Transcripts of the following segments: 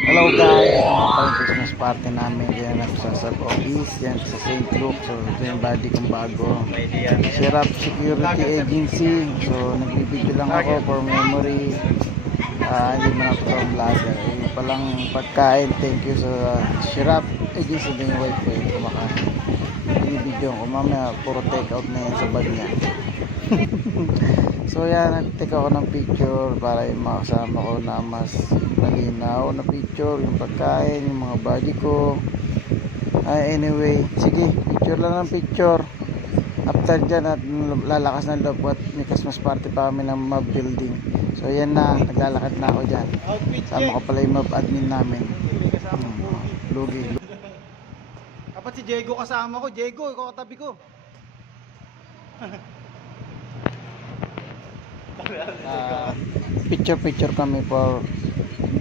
Hello guys, ito nga pala yung Christmas party namin diyan sa Sub-Office, yan sa St. Luke. So ito yung body kong bago, Sierra Security Agency. So nagbibideo lang ako for memory. Hindi man ako from vlogger. Yung palang pagkain, thank you sa Sierra Agency din yung wife ko yung kumakain. Binibideo ko mamaya, puro take out na yan sa bag niya. So yan, nag-take ako ng picture para yung makasama ko na mas malinaw na picture, yung pagkain, yung mga body ko. Anyway, sige, picture lang ng picture. After dyan at lalakas ng loob at may Christmas party pa kami ng mob building. So yan na, naglalakad na ako dyan. Sama ko pala yung mob admin namin. Lugi. Dapat si Diego kasama ko. Diego, ikaw katabi ko. Picture kami for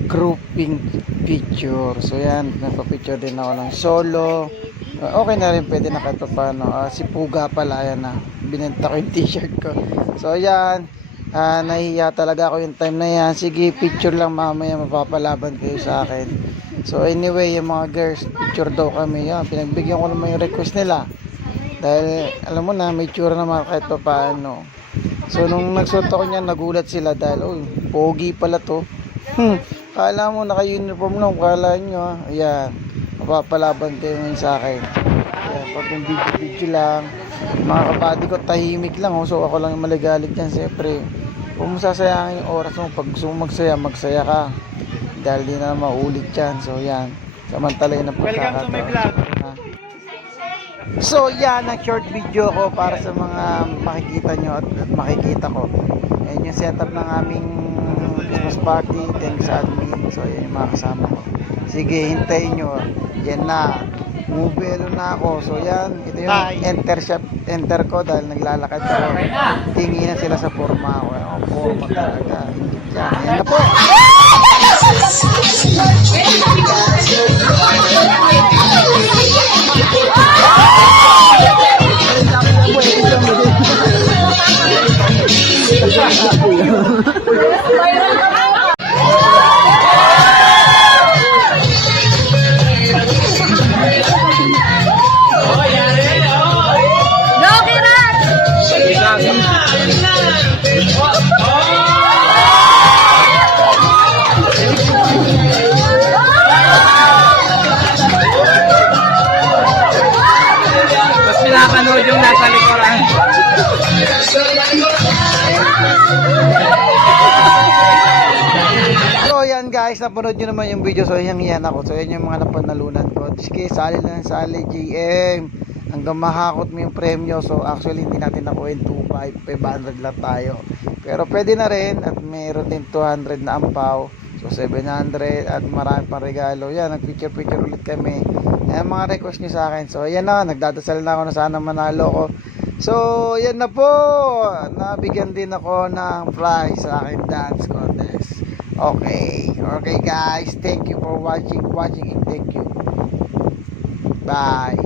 grouping picture. So yan, nagpa-picture din ako ng solo. Okay na rin, pwede na kahit pa paano. Si Puga pala, yan na. Binenta ko yung t-shirt ko. So yan, nahihiya talaga ako yung time na yan. Sige, picture lang mamaya, mapapalaban kayo sa akin. So anyway, yung mga girls, picture daw kami. Yan, pinagbigyan ko naman yung request nila. Dahil alam mo na, may tsura naman kahit pa paano. So nung nagsuot ako niyan, nagulat sila dahil, oh, pogi pala to. Kala mo naka-uniform lang, kala nyo. Ayan, mapapalaban kayo ngayon sa akin. Ayan, pag yung video lang, mga kapatid ko tahimik lang. So ako lang yung maligalig dyan. Siyempre, kung masasayangin yung oras mo, pag gusto mo magsaya ka. Dahil di na maulit yan. So yan, samantala yun ang pagkakataon. Welcome to my vlog. So yan ang short video ko para sa mga makikita nyo at makikita ko. Yan yung setup ng aming Christmas party. Thanks sa admin. So yan yung mga kasama ko. Sige, hintayin nyo. Yan na, mubelo na ako. So yan, ito yung enter ko dahil naglalakad ako. Tingin na sila sa forma ko. Ang forma talaga. Yan na po. Pinapanood yung nasa likuran. So yan guys, napanood nyo naman yung video. So yan ako. So yan yung mga napanalunan ko. Sige, sali lang, sali JM hanggang mahakot mo yung premyo. So actually hindi natin nakuha yung 500 lang tayo. Pero pwede na rin. At mayroon din 200 na ampaw. So 700 at marami pang regalo. Yan, nag-picture ulit kami. Yan mga request nyo sa akin. So yan na, nagdadasal na ako na sana manalo ko. So yan na po, nabigyan din ako ng prize sa akin dance contest. Okay guys, thank you for watching and thank you. Bye.